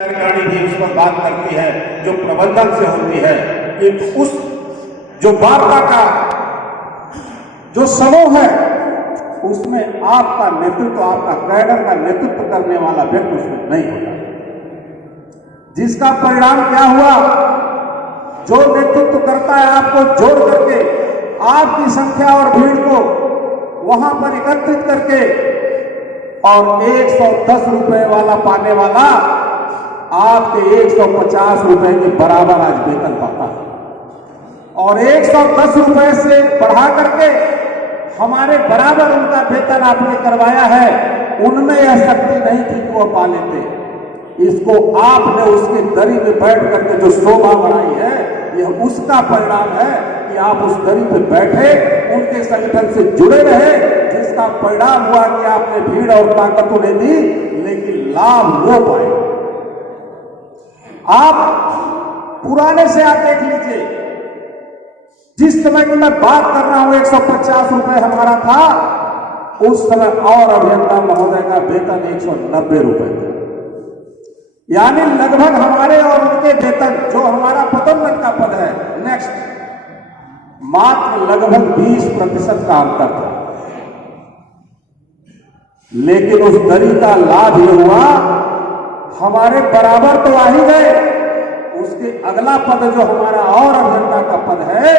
सरकारी भी उस पर बात करती है जो प्रबंधन से होती है कि उस जो वार्ता का जो समूह है उसमें आपका नेतृत्व, आपका कैडर का नेतृत्व करने वाला व्यक्ति उसमें नहीं होता, जिसका परिणाम क्या हुआ? जो नेतृत्व करता है आपको जोड़ करके आपकी संख्या और भीड़ को वहां पर एकत्रित करके और 110 रुपए वाला पाने वाला आपके 150 रुपए के बराबर आज वेतन पाता है, और 110 रुपए से बढ़ा करके हमारे बराबर उनका वेतन आपने करवाया है। उनमें यह शक्ति नहीं थी कि वो पा लेते, इसको आपने उसके दरी में बैठ करके जो शोभा बढ़ाई है, यह उसका परिणाम है कि आप उस दरी पे बैठे, उनके संगठन से जुड़े रहे, जिसका परिणाम हुआ कि आपने भीड़ और ताकत उन्हें दी, लेकिन लाभ वो पाए। आप पुराने से आप देख लीजिए, जिस समय की मैं बात कर रहा हूं 150 रुपए हमारा था, उस समय और अभियंता महोदय का वेतन 190 रुपए था, यानी लगभग हमारे और उनके वेतन जो हमारा पदोन्नत का पद है नेक्स्ट, मात्र लगभग 20% का अंतर था। लेकिन उस दरी का लाभ यह हुआ, हमारे बराबर तो आ ही गए, उसके अगला पद जो हमारा और अभियंता का पद है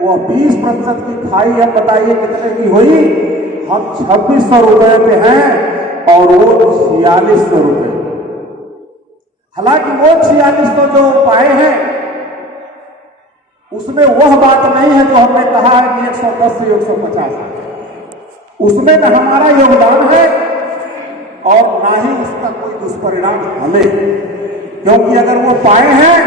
वो 20% की खाई। अब बताइए कितने की हुई? हम 2600 रुपए पे हैं और वो 4600 रुपए। हालांकि वो 4600 जो पाए हैं उसमें वह बात नहीं है जो हमने कहा है कि 110 से 150, उसमें न हमारा योगदान है और ना ही उसका कोई दुष्परिणाम हमें, क्योंकि अगर वो पाए हैं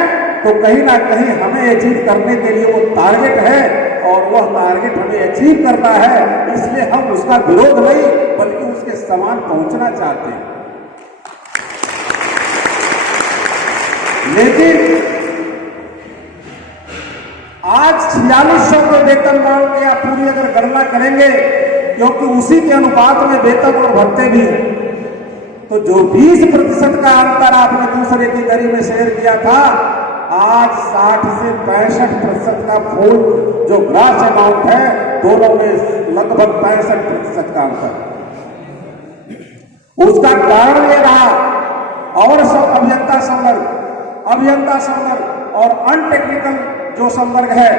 तो कहीं ना कहीं हमें अचीव करने के लिए वो टारगेट है और वह टारगेट हमें अचीव करना है, इसलिए हम उसका विरोध नहीं बल्कि उसके समान पहुंचना चाहते हैं। लेकिन आज 4600 के वेतन मान के आप पूरी अगर गणना करेंगे, क्योंकि उसी के अनुपात में वेतन और भत्ते भी हैं, तो जो 20% का अंतर आपने दूसरे की दरी में शेयर किया था, आज 60 से 65% का फुल जो ग्रास अमाउंट है, दोनों में लगभग 65% का अंतर। उसका कारण ये रहा, और सब अभियंता संवर्ग और अनटेक्निकल जो संवर्ग है,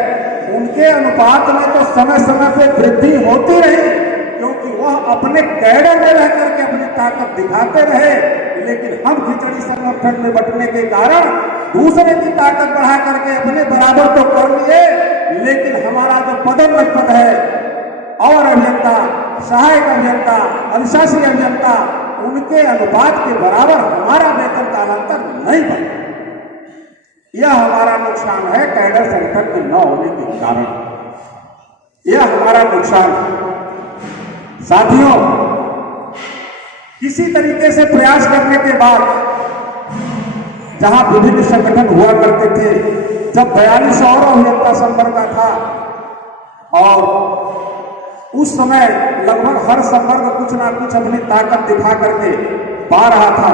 उनके अनुपात में तो समय समय पे वृद्धि होती रही, क्योंकि वह अपने कैडर में रह करके अपनी ताकत दिखाते रहे। लेकिन हम खिचड़ी संगठन में बंटने के कारण दूसरे की ताकत बढ़ा करके अपने बराबर तो कर लिए, लेकिन हमारा जो पदोन्नत पद है और अभियंता, सहायक अभियंता, अनुशासी अभियंता, उनके अनुपात के बराबर हमारा वेतन का अंतर नहीं बना। यह हमारा नुकसान है कैडर संगठन के न होने के कारण, यह हमारा नुकसान है। साथियों, किसी तरीके से प्रयास करने के बाद जहां विभिन्न संगठन हुआ करते थे, जब 42 और अभियंता संवर्ग का था और उस समय लगभग हर संवर्ग कुछ ना कुछ अपनी ताकत दिखा करके पा रहा था,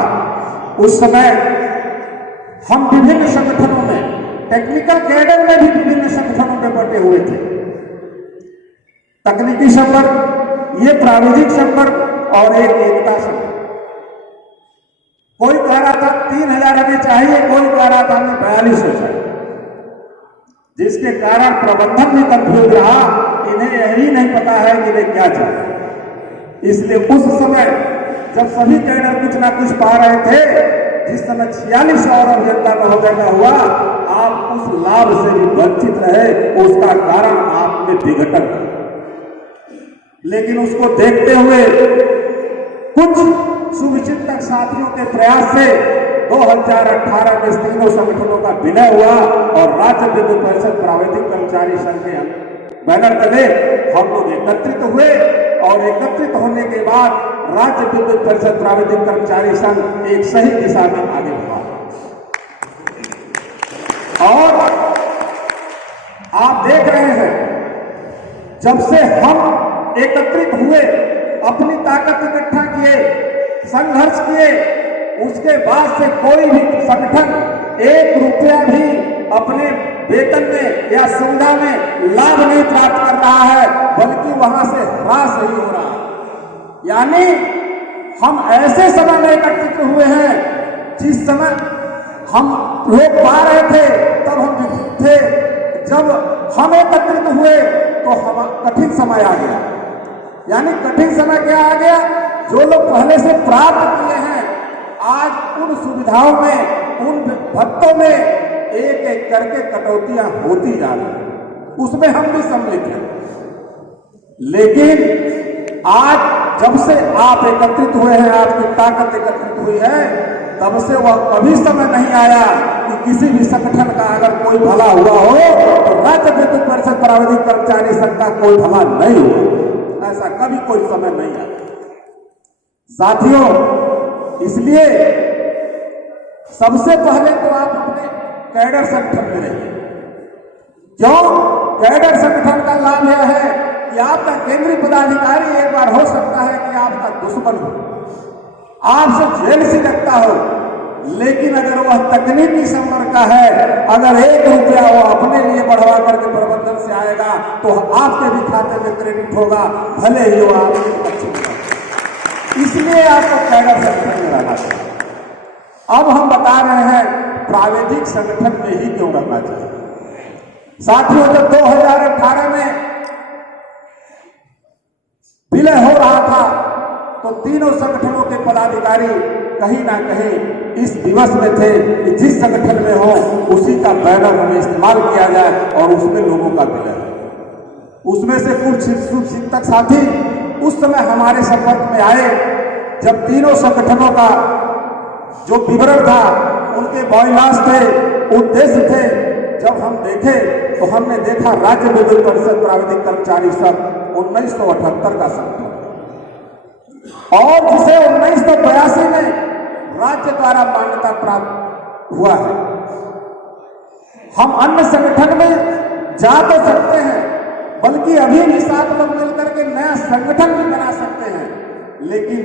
उस समय हम विभिन्न संगठनों में, टेक्निकल कैडर में भी विभिन्न संगठनों में बटे हुए थे। तकनीकी संवर्ग, ये प्राविधिक संवर्ग और एक एकता संवर्ग। कोई कह रहा था 3000 हमें चाहिए, कोई कह रहा था हमें 4200 चाहिए, जिसके कारण प्रबंधन भी कंफ्यूज रहा, इन्हें यही नहीं पता है कि इन्हें क्या चाहिए। इसलिए उस समय जब सभी कैडर कुछ ना कुछ पा रहे थे, जिस समय 46 और अभियंता महोदय का हुआ, आप उस लाभ से भी वंचित रहे, उसका कारण आप में विघटन था। लेकिन उसको देखते हुए कुछ सुविचिंतक साथियों के प्रयास से 2018 में तीनों संगठनों का विलय हुआ और राज्य विद्युत परिषद प्राविधिक कर्मचारी संघ के बैनर तले हम लोग एकत्रित हुए, और एकत्रित होने के बाद राज्य विद्युत परिषद प्राविधिक कर्मचारी संघ एक सही दिशा में आगे बढ़ा। और आप देख रहे हैं, जब से हम एकत्रित हुए, अपनी ताकत इकट्ठा किए, संघर्ष किए, उसके बाद से कोई भी संगठन 1 रुपया भी अपने वेतन में या सुविधा में लाभ नहीं प्राप्त कर रहा है, बल्कि वहां से ह्रास ही हो रहा है। यानी हम ऐसे समय में एकत्रित हुए हैं जिस समय हम लोग पा रहे थे तब हम विकसित थे, जब हम एकत्रित हुए तो हम कठिन समय आ गया। यानी कठिन समय क्या आ गया? जो लोग पहले से प्राप्त किए हैं आज उन सुविधाओं में, उन भत्तों में एक एक करके कटौतियां होती जा रही हैं, उसमें हम भी सम्मिलित हैं। लेकिन आज जब से आप एकत्रित हुए हैं, आपकी ताकत एकत्रित हुई है, तब से वह कभी समय नहीं आया कि किसी भी संगठन का अगर कोई भला हुआ हो तो राज्य विद्युत परिषद प्राविधिक कर्मचारी संघ का कोई भला नहीं हुआ। ऐसा कभी कोई समय नहीं आया साथियों। इसलिए सबसे पहले तो आप अपने कैडर संगठन में रहिए। क्यों? कैडर संगठन का लाभ यह है कि आपका केंद्रीय पदाधिकारी एक बार हो सकता है कि आपका दुश्मन हो, आपसे जेल से लगता हो, लेकिन अगर वह तकनीकी संपर्क का है, अगर 1 रुपया वो अपने लिए बढ़वा करके प्रबंधन से आएगा तो आपके भी खाते में क्रेडिट होगा, भले ही वो आपके अच्छे होगा। इसलिए आपको कैडर संगठन में रहना चाहिए। अब हम बता रहे हैं प्राविधिक संगठन में ही क्यों रहना चाहिए। साथियों, जब 2018 में विलय हो रहा था तो तीनों संगठनों के पदाधिकारी कहीं ना कहीं इस विवश में थे कि जिस संगठन में हो उसी का बैनर हमें इस्तेमाल किया जाए और उसमें लोगों का विलय। उसमें से कुछ शुभ चिंतक साथी उस समय हमारे संपर्क में आए जब तीनों संगठनों का जो विवरण था, उनके बायलॉज थे, उद्देश्य थे, जब हम देखे तो हमने देखा राज्य विद्युत परिषद प्राविधिक कर्मचारी संघ 1978 का संगठन और जिसे 1982 में राज्य द्वारा मान्यता प्राप्त हुआ है। हम अन्य संगठन में जा तो सकते हैं, बल्कि अभी भी 7 लोग मिलकर के नया संगठन भी बना सकते हैं, लेकिन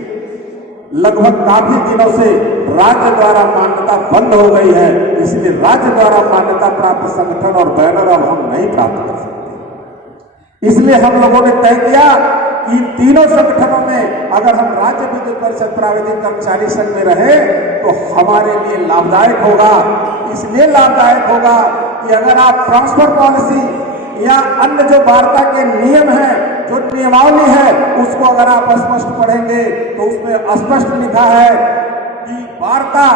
लगभग काफी दिनों से राज्य द्वारा मान्यता बंद हो गई है। इसलिए राज्य द्वारा मान्यता प्राप्त संगठन और बैनर अब हम नहीं प्राप्त कर सकते। इसलिए हम लोगों ने तय किया कि इन तीनों संगठनों में अगर हम राज्य विद्युत परिषद प्राविधिक कर्मचारी संघ में रहे तो हमारे लिए लाभदायक होगा। इसलिए लाभदायक होगा कि अगर आप ट्रांसफर पॉलिसी या अन्य जो वार्ता के नियम हैं, जो नियमावली है, उसको अगर आप स्पष्ट पढ़ेंगे तो उसमें स्पष्ट लिखा है कि वार्ता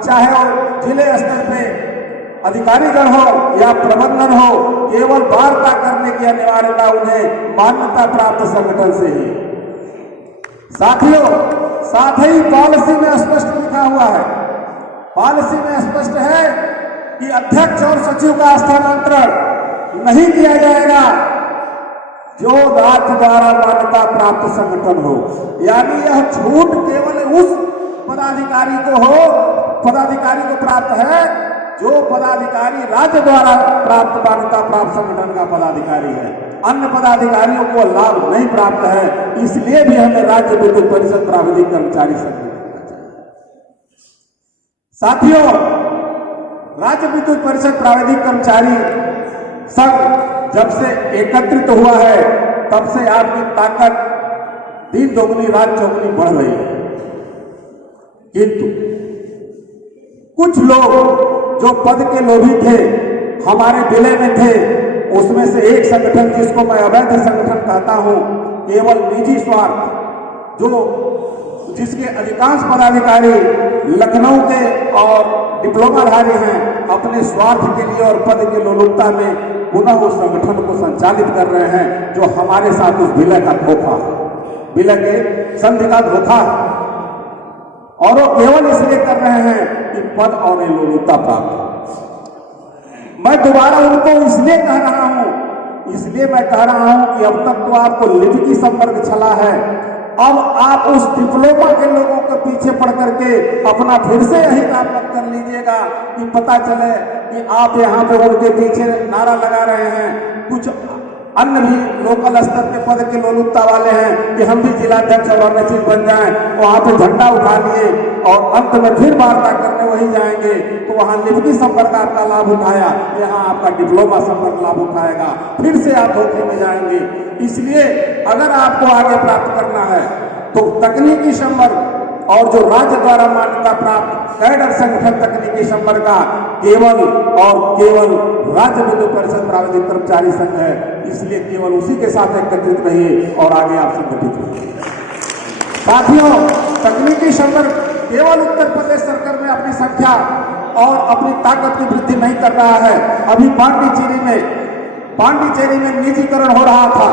चाहे वो जिले स्तर पे अधिकारीगण हो या प्रबंधन हो, केवल वार्ता करने की अनिवार्यता उन्हें मान्यता प्राप्त संगठन से ही। साथियों, साथ ही पॉलिसी में स्पष्ट लिखा हुआ है, पॉलिसी में स्पष्ट है कि अध्यक्ष और सचिव का स्थानांतरण नहीं किया जाएगा जो राज्य द्वारा मान्यता प्राप्त संगठन हो। यानी यह छूट केवल उस पदाधिकारी को प्राप्त है जो पदाधिकारी राज्य द्वारा प्राप्त मान्यता प्राप्त संगठन का पदाधिकारी है। अन्य पदाधिकारियों को लाभ नहीं प्राप्त है। इसलिए भी हमें राज्य विद्युत परिषद प्राविधिक कर्मचारी संघ करना चाहिए। साथियों, राज्य विद्युत परिषद प्राविधिक कर्मचारी संघ जब से एकत्रित हुआ है तब से आपकी ताकत दिन दोगुनी रात चौगुनी बढ़ रही है। किंतु कुछ लोग जो पद के लोभी थे, हमारे विलय में थे, उसमें से एक संगठन जिसको मैं अवैध संगठन कहता हूं, केवल निजी स्वार्थ, जिसके अधिकांश पदाधिकारी लखनऊ के और डिप्लोमाधारी हैं, अपने स्वार्थ के लिए और पद की लोलुपता में पुनः उस संगठन को संचालित कर रहे हैं, जो हमारे साथ उस विलय का धोखा है, विलय के संधि का धोखा है। और वो केवल इसलिए कर रहे हैं कि पद और लोलुपता प्राप्त। मैं दोबारा उनको इसलिए कह रहा हूं कि अब तक तो आपको लिपिकी संपर्क चला है, अब आप उस डिप्लोमा के लोगों के पीछे पड़ करके अपना फिर से यही काम मत कर लीजिएगा कि पता चले कि आप यहाँ पे उनके पीछे नारा लगा रहे हैं। कुछ अन्य भी लोकल स्तर के पद के लोलुपता वाले हैं कि हम भी जिलाध्यक्ष और अन्य चीज बन जाएं, वहां पे झंडा उठा लिए और अंत में फिर वार्ता करने वही जाएंगे, तो वहां निजी संपर्क आपका लाभ उठाया, यहाँ आपका डिप्लोमा संपर्क लाभ उठाएगा, फिर से आप धोखे में जाएंगे। इसलिए अगर आपको आगे प्राप्त करना है तो तकनीकी संवर्ग और जो राज्य द्वारा मान्यता प्राप्त कैडर संगठन तकनीकी संवर्ग का केवल और केवल राज्य विद्युत परिषद प्राविधिक कर्मचारी संघ है, इसलिए केवल उसी के साथ एकत्रित रहिए और आगे आप संगठित रहिए। साथियों, तकनीकी संवर्ग केवल उत्तर प्रदेश सरकार में अपनी संख्या और अपनी ताकत की वृद्धि नहीं कर रहा है। अभी पांडिचेरी में निजीकरण हो रहा था,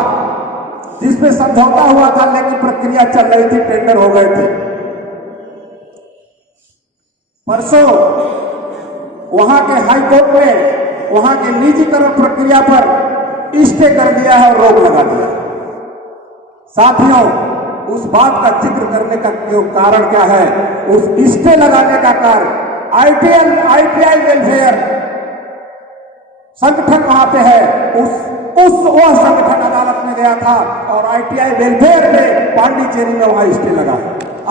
जिसपे समझौता हुआ था, लेकिन प्रक्रिया चल रही थी, टेंडर हो गए थे। परसों वहां के हाईकोर्ट ने वहां के निजीकरण प्रक्रिया पर स्टे कर दिया है और रोक लगा दिया। साथियों, उस बात का जिक्र करने का कारण क्या है? उस स्टे लगाने का कारण आईटीआई वेलफेयर संगठन वहां पे है। वह संगठन अदालत में गया था और आईटीआई वेलफेयर ने पांडिचेरी में वहां स्टे लगा।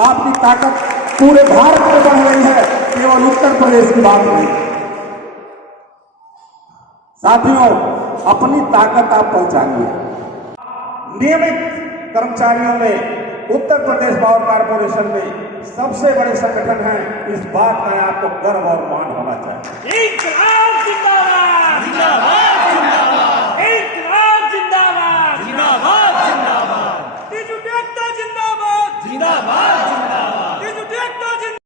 आपकी ताकत पूरे भारत में बढ़ रही है, केवल उत्तर प्रदेश की बात नहीं। साथियों, अपनी ताकत आप पहचानिए। नियमित कर्मचारियों में उत्तर प्रदेश पावर कारपोरेशन में सबसे बड़े संगठन है, इस बात का आपको गर्व और मान होना चाहिए।